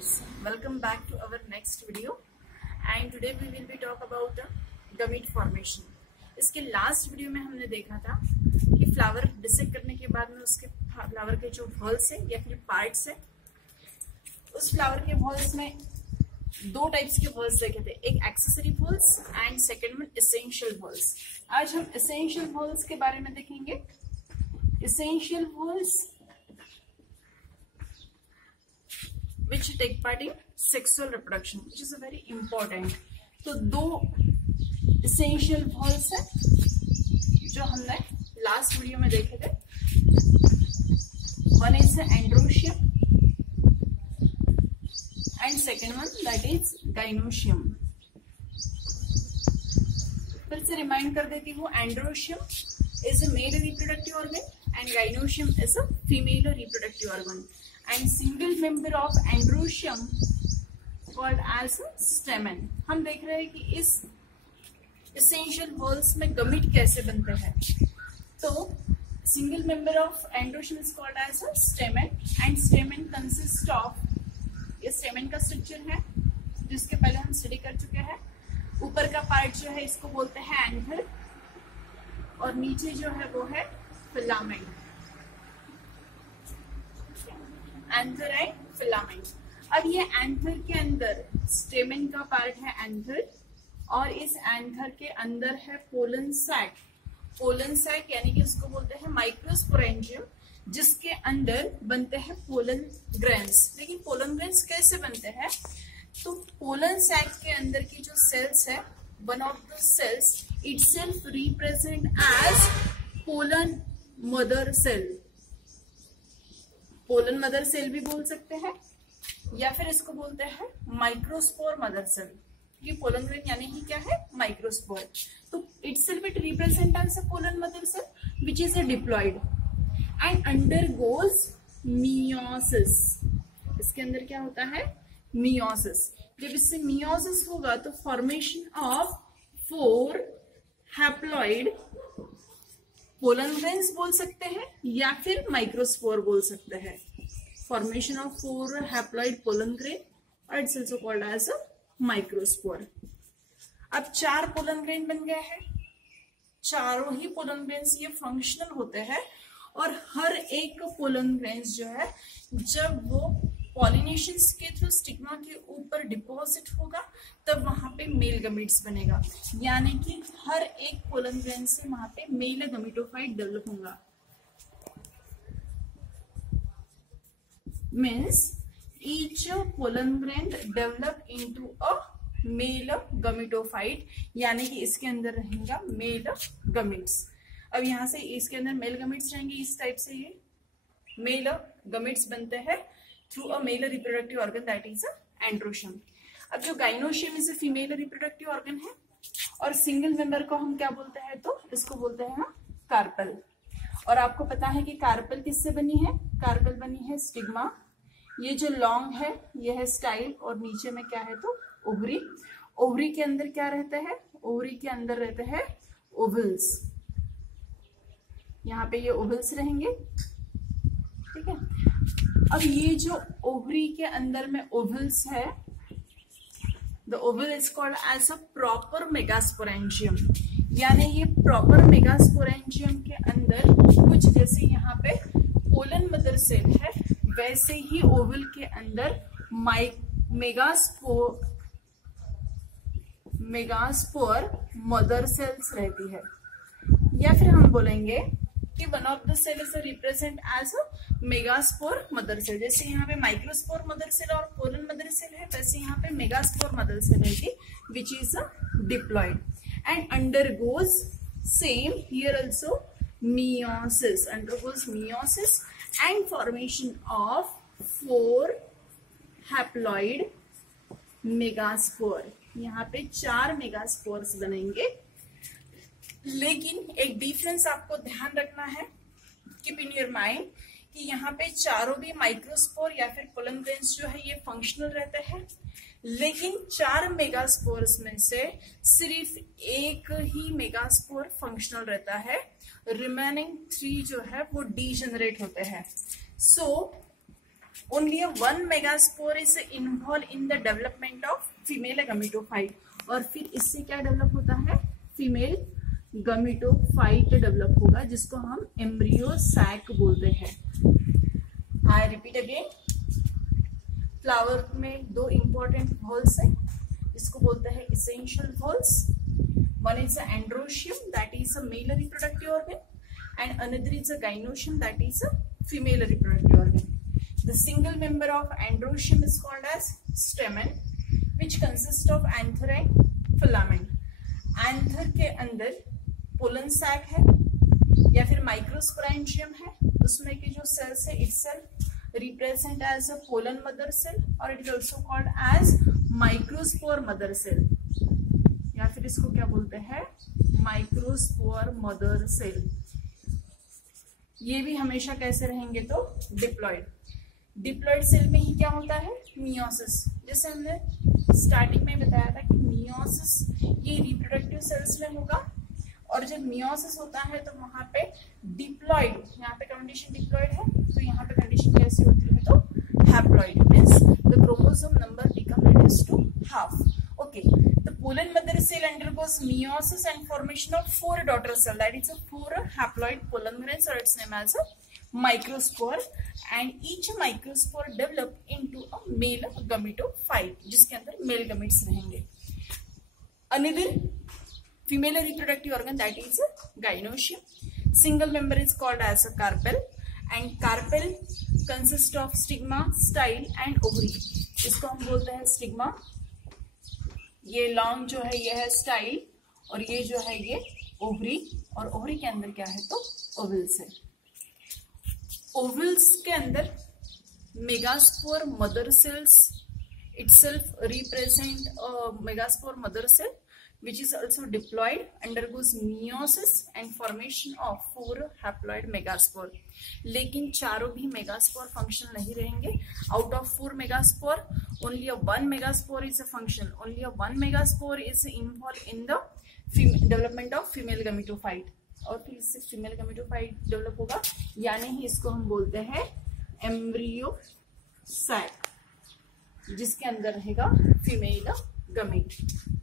students, welcome back to our next video and today we will be talk about gamete formation. इसके last video में हमने देखा था कि फ्लावर डिसेक्ट करने के बाद में उसके फ्लावर के जो वॉल्स है या फिर पार्ट्स है, उस फ्लावर के वॉल्स में दो टाइप्स के वॉल्स देखे थे, एक एक्सेसरी वॉल्स एंड सेकेंड में एसेंशियल वॉल्स. आज हम एसेंशियल वॉल्स के बारे में देखेंगे. Essential walls which take part in sexual reproduction, which is a very important. तो दो essential walls है जो हमने लास्ट वीडियो में देखे थे. One is androecium and second one that is gynoecium. फिर से रिमाइंड कर देती हूँ, androecium is a male reproductive organ and gynoecium is a female reproductive organ. And single member of androecium called as stamen. हम देख रहे हैं कि इस essential walls में गमीट कैसे बनते हैं. तो single member of androecium is called as a stamen and stamen consists of, ये stamen का स्ट्रक्चर है जिसके पहले हम स्टडी कर चुके हैं. ऊपर का पार्ट जो है इसको बोलते हैं एंथर और नीचे जो है वो है फिलामेंट. Anther and filament. अब ये एंथर के अंदर स्टेमेन का पार्ट है एंथर और इस एंथर के अंदर है पोलन सैक. पोलन सैक यानी कि उसको बोलते हैं माइक्रोस्पोरेंजियम, जिसके अंदर बनते हैं पोलन ग्रेन्स. लेकिन पोलन ग्रेन्स कैसे बनते हैं? तो पोलन सैक के अंदर की जो सेल्स है, one of the cells itself represent as pollen mother cell. Pollen mother cell भी बोल सकते हैं या फिर इसको बोलते हैं माइक्रोस्पोर मदर सेल. ये पोलन ग्रेन यानी कि क्या है? माइक्रोस्पोर. तो itself it represent as a pollen mother cell which is a diploid and undergoes meiosis. इसके अंदर क्या होता है? मियोसिस. जब इससे मियोसिस होगा तो formation of 4 haploid pollen grains बोल सकते हैं या फिर माइक्रोस्पोर बोल सकते हैं. Formation of 4 haploid pollen grain और it's also called as a microspore. अब 4 पोलन ग्रेन बन गए हैं. चारों ही पोलन ग्रेन्स ये फंक्शनल होते हैं और हर एक पोलन ग्रेन्स जो है जब वो पॉलिनेशंस के थ्रू स्टिग्मा के ऊपर डिपॉजिट होगा तब वहां पे मेल गमीट्स बनेगा. यानी कि हर एक पोलन ग्रेन से वहां पे मेल गमीटोफाइट डेवलप होगा. Means each pollen grain develop into a male gametophyte, यानी कि इसके अंदर रहेगा मेल गमीट्स. अब यहाँ से इसके अंदर मेल गमीट्स रहेंगे. इस टाइप से ये मेल गमीट्स बनते हैं through a male reproductive organ that is androecium. अब जो gynoecium is a female reproductive organ है और सिंगल मेंबर को हम क्या बोलते हैं? तो इसको बोलते हैं कार्पल. और आपको पता है कि कार्पल किससे बनी है? कार्पल बनी है स्टिग्मा. ये जो लॉन्ग है ये है स्टाइल और नीचे में क्या है? तो ओवरी. ओवरी के अंदर क्या रहते हैं? ओवरी के अंदर रहते हैं ओवल्स. यहाँ पे ये ओवल्स रहेंगे. ठीक है. अब ये जो ओवरी के अंदर में ओवल्स है, the ovule is called as a proper megasporangium. यानी ये प्रॉपर मेगास्पोरेंजियम के अंदर कुछ जैसे यहाँ पे पोलन मदर सेल है वैसे ही ओवल के अंदर मेगास्पोर मदर सेल्स रहती है. या फिर हम बोलेंगे कि one of the cell is represent as a megaspore mother cell. जैसे यहाँ पे माइक्रोस्पोर मदर सेल और पोलन मदर सेल है, वैसे यहाँ पे मेगास्पोर मदर सेल रहेगी which is a diploid and undergoes same here also meiosis, undergoes meiosis and formation of 4 haploid megaspore. यहाँ पे 4 मेगास्पोर्स बनेंगे. लेकिन एक डिफरेंस आपको ध्यान रखना है, कीप इन योर माइंड, कि यहाँ पे चारों भी माइक्रोस्पोर या फिर पोलन ग्रेन्स जो है ये फंक्शनल रहते हैं. लेकिन 4 मेगास्पोर्स में से सिर्फ एक ही मेगास्पोर फंक्शनल रहता है. रिमेनिंग 3 जो है वो डीजेनरेट होते हैं. So only one megaspore is involve in the development of female gametophyte, और फिर इससे क्या डेवलप होता है, फीमेल गमीटोफाइट डेवलप होगा, जिसको हम एम्ब्रियो सैक बोलते हैं। आई रिपीट अगेन, फ्लावर में दो इंपॉर्टेंट वॉल्स है, इसको बोलते हैं essential walls. One is androecium, that is a male reproductive organ, and another is a gynoecium, that is a female reproductive organ. The single member of androecium is called as stamen, which consists of anther and filament. Anther के अंदर pollen sac है या फिर microsporangium है, उसमें के जो cells है itself represent as a pollen mother cell, और it is also called as microspore mother cell, या फिर इसको क्या बोलते हैं, माइक्रोस्पोर मदर सेल। ये भी हमेशा कैसे रहेंगे, तो डिप्लॉइड। डिप्लॉइड सेल में ही क्या होता है, मियोसिस। जैसे हमने स्टार्टिंग में बताया था कि मियोसिस ये रिप्रोडक्टिव सेल्स में होगा, और जब मियोसिस होता है तो वहां पे डिप्लॉइड, यहाँ पे कंडीशन डिप्लॉइड है, तो यहाँ पे कंडीशन कैसी होती है, तो haploid, means the chromosome number become reduced to half. Okay, the pollen mother cell undergoes meiosis and formation of 4 daughter cell, that is a 4 haploid pollen grains, or it's named as a microspore, and each microspore develop into a male gametophyte, जिसके अंदर male gametes रहेंगे। Another female reproductive organ, that is a gynoecium. Single member is called as a carpel, and carpel consists of stigma, style and ovary. इसको हम बोलते हैं stigma. ये long जो है ये है स्टाइल, और ये जो है ये ओवरी, और ओवरी के अंदर क्या है, तो ओवल्स है। ओवल्स के अंदर megaspore mother cells itself represent megaspore mother cell which is also diploid, undergoes meiosis and formation of 4 haploid megaspore. लेकिन चारों भी मेगास्पोर फंक्शन नहीं रहेंगे। Out of 4 megaspore only a 1 megaspore is a function, only a 1 megaspore is involved in the development of female gametophyte, और फिर इससे female gametophyte develop होगा, यानी ही इसको हम बोलते हैं एम्ब्रियो सैक, जिसके अंदर रहेगा फीमेल गमीट।